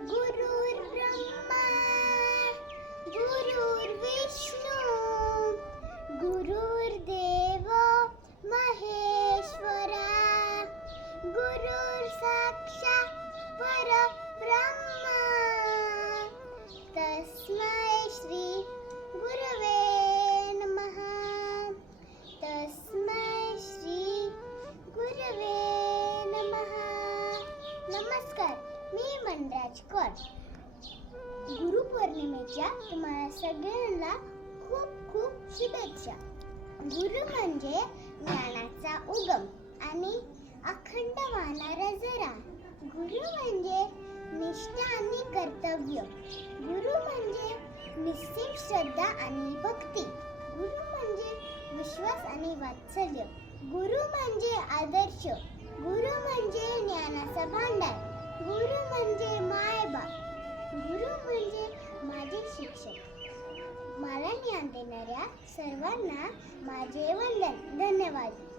गुरुर्ब्रह्मा गुरुर्विष्णू गुरुर्देवो महेश्वरा गुरुर् साक्षात् परब्रह्मा तस्मै श्री गुरवे नमः तस्मै श्री गुरवे नमः. नमस्कार, मी मनराज कौर. गुरुपौर्णिमेच्या तुम्हाला सगळ्यांना खूप खूप शुभेच्छा. गुरु म्हणजे ज्ञानाचा उगम आणि अखंड वाहणारा झरा. गुरु म्हणजे निष्ठा आणि कर्तव्य. गुरु म्हणजे निश्चित श्रद्धा आणि भक्ती. गुरु म्हणजे विश्वास आणि वात्सल्य. गुरु म्हणजे आदर्श. गुरु म्हणजे ज्ञानाचा भांडार. गुरु म्हणजे मायबाप. गुरु म्हणजे माझे शिक्षक. मला ज्ञान देणाऱ्या सर्वांना माझे वंदन. धन्यवाद.